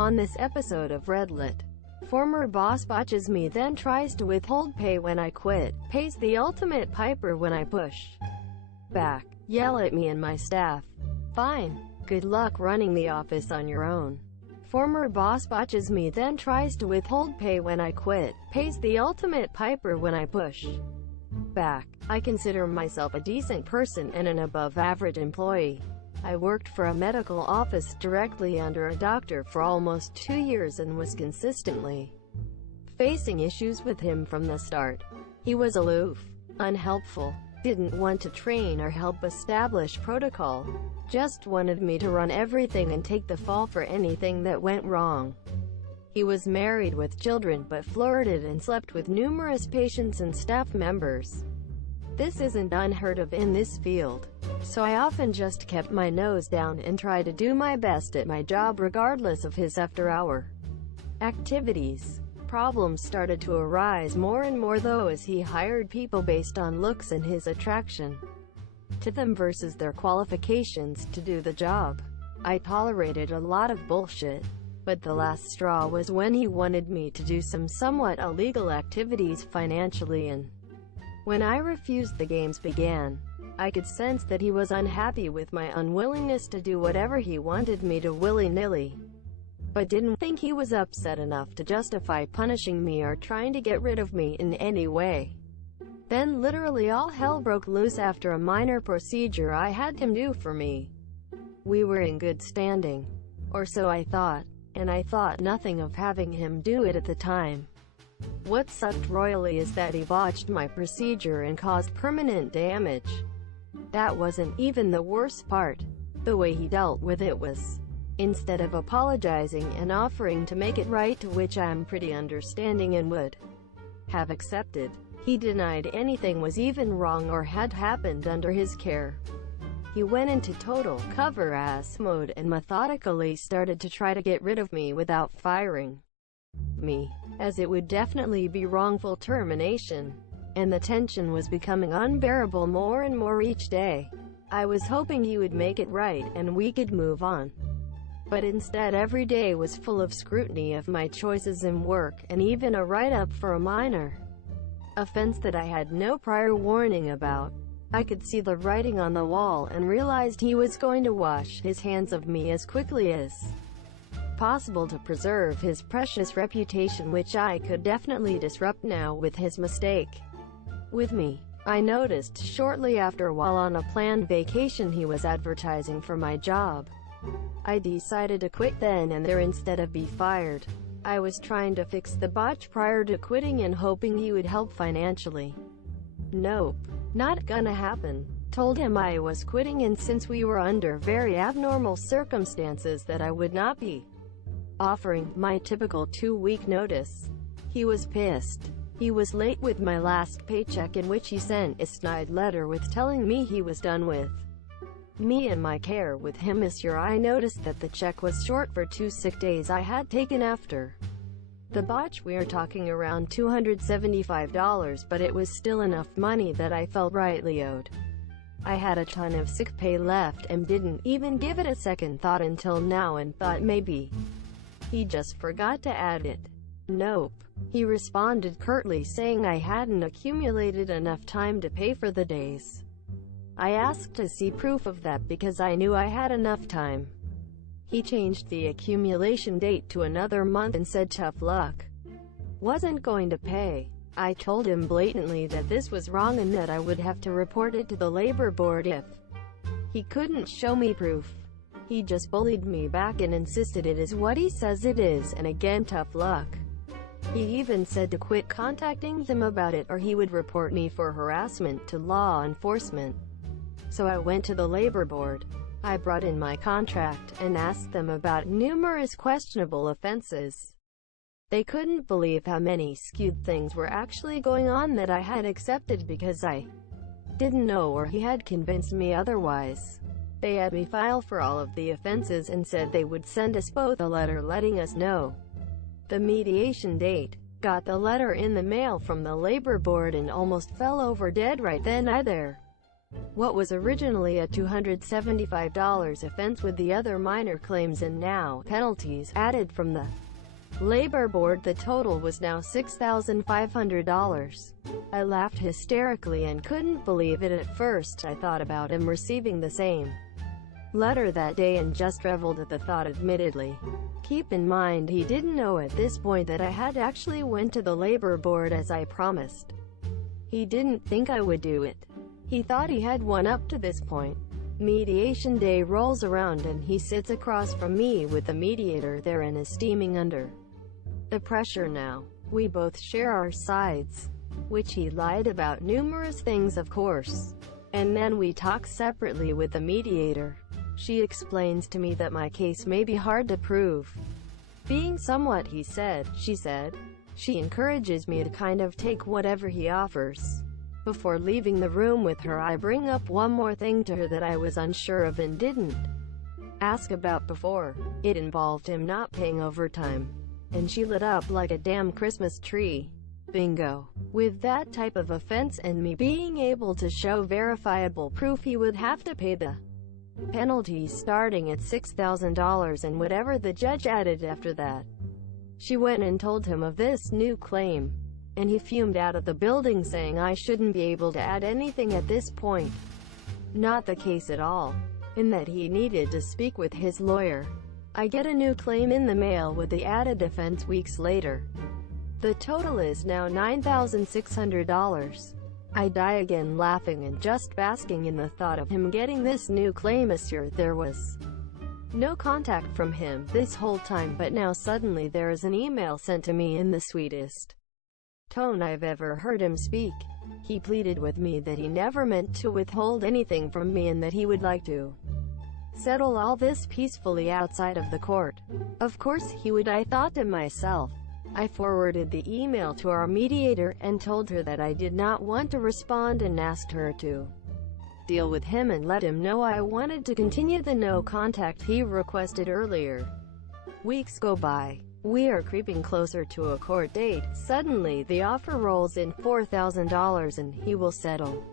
On this episode of Redlit, former boss botches me, then tries to withhold pay when I quit, pays the ultimate piper when I push back, yell at me and my staff. Fine. Good luck running the office on your own. Former boss botches me, then tries to withhold pay when I quit, pays the ultimate piper when I push back. I consider myself a decent person and an above-average employee. I worked for a medical office directly under a doctor for almost 2 years and was consistently facing issues with him from the start. He was aloof, unhelpful, didn't want to train or help establish protocol, just wanted me to run everything and take the fall for anything that went wrong. He was married with children but flirted and slept with numerous patients and staff members. This isn't unheard of in this field, so I often just kept my nose down and tried to do my best at my job regardless of his after-hour activities. Problems started to arise more and more though, as he hired people based on looks and his attraction to them versus their qualifications to do the job. I tolerated a lot of bullshit, but the last straw was when he wanted me to do some somewhat illegal activities financially, and when I refused, the games began. I could sense that he was unhappy with my unwillingness to do whatever he wanted me to willy-nilly, but didn't think he was upset enough to justify punishing me or trying to get rid of me in any way. Then literally all hell broke loose after a minor procedure I had him do for me. We were in good standing, or so I thought, and I thought nothing of having him do it at the time. What sucked royally is that he botched my procedure and caused permanent damage. That wasn't even the worst part. The way he dealt with it was, instead of apologizing and offering to make it right, to which I'm pretty understanding and would have accepted, he denied anything was even wrong or had happened under his care. He went into total cover-ass mode and methodically started to try to get rid of me without firing me, as it would definitely be wrongful termination, and the tension was becoming unbearable more and more each day. I was hoping he would make it right and we could move on, but instead every day was full of scrutiny of my choices in work, and even a write-up for a minor offense that I had no prior warning about. I could see the writing on the wall and realized he was going to wash his hands of me as quickly as possible to preserve his precious reputation, which I could definitely disrupt now with his mistake with me. I noticed shortly after, while on a planned vacation, he was advertising for my job. I decided to quit then and there instead of be fired. I was trying to fix the botch prior to quitting and hoping he would help financially. Nope. Not gonna happen. Told him I was quitting, and since we were under very abnormal circumstances that I would not be offering my typical 2-week notice. He was pissed. He was late with my last paycheck, in which he sent a snide letter with telling me he was done with me and my care with him. This year I noticed that the check was short for 2 sick days I had taken after the botch. We are talking around $275, but it was still enough money that I felt rightly owed. I had a ton of sick pay left and didn't even give it a second thought until now, and thought maybe he just forgot to add it. Nope. He responded curtly saying I hadn't accumulated enough time to pay for the days. I asked to see proof of that because I knew I had enough time. He changed the accumulation date to another month and said tough luck. Wasn't going to pay. I told him blatantly that this was wrong and that I would have to report it to the labor board if he couldn't show me proof. He just bullied me back and insisted it is what he says it is, and again tough luck. He even said to quit contacting them about it or he would report me for harassment to law enforcement. So I went to the labor board. I brought in my contract and asked them about numerous questionable offenses. They couldn't believe how many skewed things were actually going on that I had accepted because I didn't know, or he had convinced me otherwise. They had me file for all of the offenses and said they would send us both a letter letting us know the mediation date. Got the letter in the mail from the labor board and almost fell over dead right then. what was originally a $275 offense with the other minor claims and now penalties added from the labor board. The total was now $6,500. I laughed hysterically and couldn't believe it at first. I thought about him receiving the same letter that day and just reveled at the thought. Admittedly, keep in mind he didn't know at this point that I had actually went to the labor board as I promised. He didn't think I would do it. He thought he had won up to this point. Mediation day rolls around and he sits across from me with the mediator there and is steaming under the pressure now. We both share our sides, which he lied about numerous things, of course. And then we talk separately with the mediator. She explains to me that my case may be hard to prove, being somewhat she said. She encourages me to kind of take whatever he offers. Before leaving the room with her, I bring up one more thing to her that I was unsure of and didn't ask about before. It involved him not paying overtime. And she lit up like a damn Christmas tree. Bingo. With that type of offense and me being able to show verifiable proof, he would have to pay the penalty starting at $6,000 and whatever the judge added after that. She went and told him of this new claim, and he fumed out of the building saying I shouldn't be able to add anything at this point. Not the case at all, in that he needed to speak with his lawyer. I get a new claim in the mail with the added offense weeks later. The total is now $9,600. I die again laughing and just basking in the thought of him getting this new claim. There was no contact from him this whole time, but now suddenly there is an email sent to me in the sweetest tone I've ever heard him speak. He pleaded with me that he never meant to withhold anything from me and that he would like to settle all this peacefully outside of the court. Of course he would, I thought to myself. I forwarded the email to our mediator and told her that I did not want to respond and asked her to deal with him and let him know I wanted to continue the no contact he requested earlier. Weeks go by. We are creeping closer to a court date. Suddenly the offer rolls in $4,000 and he will settle.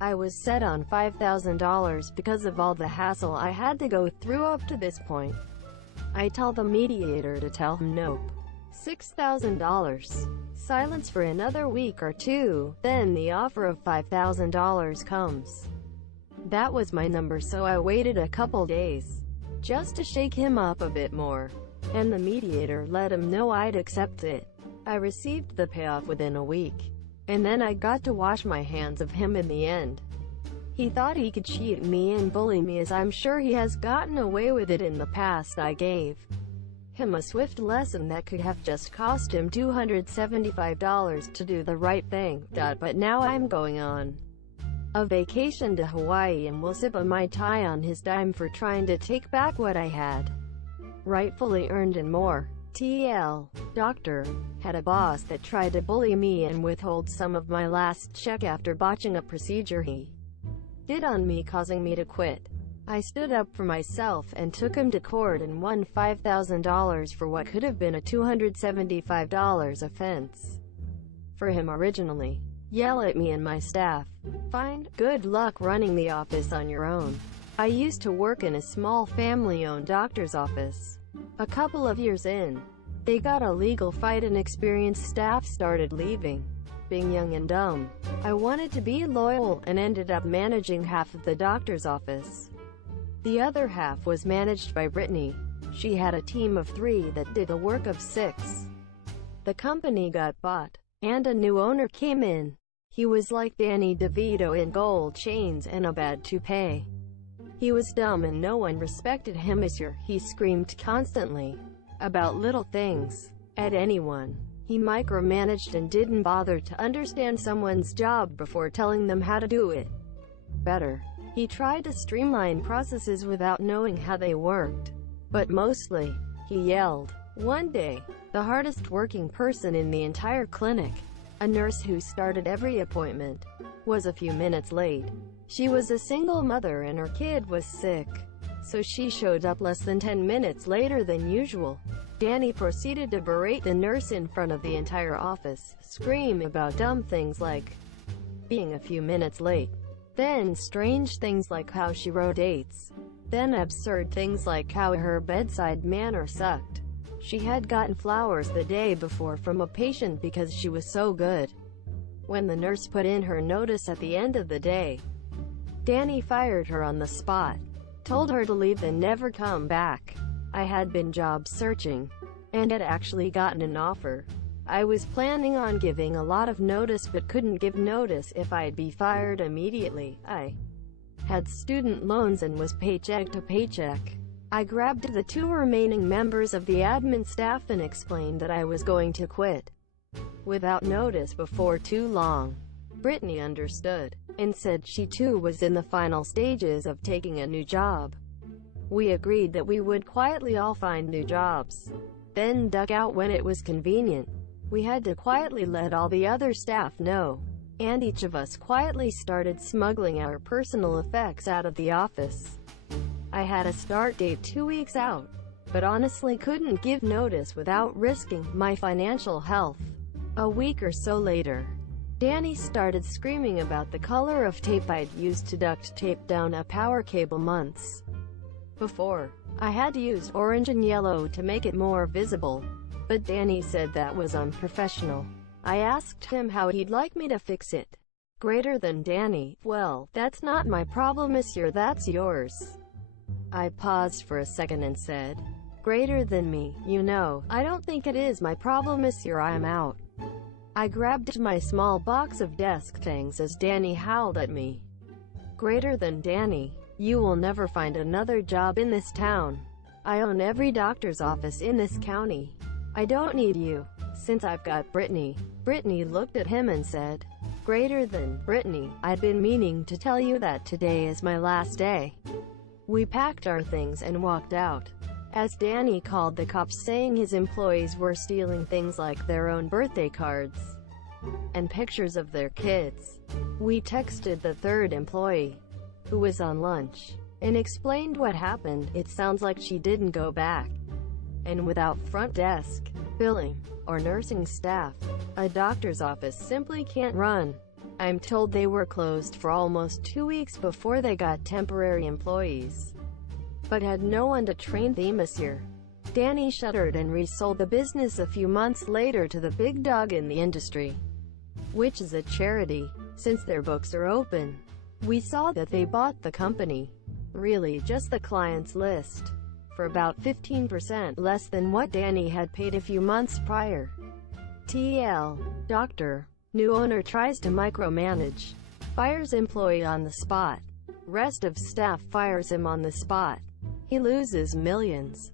I was set on $5,000 because of all the hassle I had to go through up to this point. I tell the mediator to tell him nope. $6,000. Silence for another week or two, then the offer of $5,000 comes. That was my number, so I waited a couple days, just to shake him up a bit more, and the mediator let him know I'd accept it. I received the payoff within a week, and then I got to wash my hands of him in the end. He thought he could cheat me and bully me, as I'm sure he has gotten away with it in the past. I gave him a swift lesson that could have just cost him $275 to do the right thing. But now I'm going on a vacation to Hawaii and will sip a Mai Tai on his dime for trying to take back what I had rightfully earned and more. TL. Doctor. Had a boss that tried to bully me and withhold some of my last check after botching a procedure he did on me, causing me to quit. I stood up for myself and took him to court and won $5,000 for what could have been a $275 offense. For him originally. Yell at me and my staff. Fine. Good luck running the office on your own. I used to work in a small family-owned doctor's office. A couple of years in, they got a legal fight and experienced staff started leaving. Being young and dumb, I wanted to be loyal and ended up managing half of the doctor's office. The other half was managed by Brittany. She had a team of 3 that did the work of 6. The company got bought, and a new owner came in. He was like Danny DeVito in gold chains and a bad toupee. He was dumb and no one respected him. Monsieur, he screamed constantly about little things at anyone. He micromanaged and didn't bother to understand someone's job before telling them how to do it better. He tried to streamline processes without knowing how they worked. But mostly, he yelled. One day, the hardest working person in the entire clinic, a nurse who started every appointment, was a few minutes late. She was a single mother and her kid was sick, so she showed up less than 10 minutes later than usual. Danny proceeded to berate the nurse in front of the entire office, scream about dumb things like being a few minutes late. Then strange things like how she wrote dates. Then absurd things like how her bedside manner sucked. She had gotten flowers the day before from a patient because she was so good. When the nurse put in her notice at the end of the day, Danny fired her on the spot, told her to leave and never come back. I had been job searching, and had actually gotten an offer. I was planning on giving a lot of notice but couldn't give notice if I'd be fired immediately. I had student loans and was paycheck to paycheck. I grabbed the 2 remaining members of the admin staff and explained that I was going to quit without notice before too long. Brittany understood, and said she too was in the final stages of taking a new job. We agreed that we would quietly all find new jobs, then duck out when it was convenient. We had to quietly let all the other staff know, and each of us quietly started smuggling our personal effects out of the office. I had a start date 2 weeks out, but honestly couldn't give notice without risking my financial health. A week or so later, Danny started screaming about the color of tape I'd used to duct tape down a power cable months before. I had used orange and yellow to make it more visible, but Danny said that was unprofessional. I asked him how he'd like me to fix it. Greater than Danny: "Well, that's not my problem, monsieur, that's yours." I paused for a second and said, "Greater than me, you know, I don't think it is my problem, monsieur, I'm out." I grabbed my small box of desk things as Danny howled at me. "Greater than Danny, you will never find another job in this town. I own every doctor's office in this county. I don't need you, since I've got Brittany." Brittany looked at him and said, "Greater than Brittany, I'd been meaning to tell you that today is my last day." We packed our things and walked out, as Danny called the cops saying his employees were stealing things like their own birthday cards and pictures of their kids. We texted the 3rd employee, who was on lunch, and explained what happened. "It sounds like she didn't go back. And without front desk, billing, or nursing staff, a doctor's office simply can't run. I'm told they were closed for almost 2 weeks before they got temporary employees, but had no one to train them, monsieur." Danny shuddered and resold the business a few months later to the big dog in the industry, which is a charity. Since their books are open, we saw that they bought the company, really just the client's list, for about 15% less than what Danny had paid a few months prior. TL. Doctor. New owner tries to micromanage. Fires employee on the spot. Rest of staff fires him on the spot. He loses millions.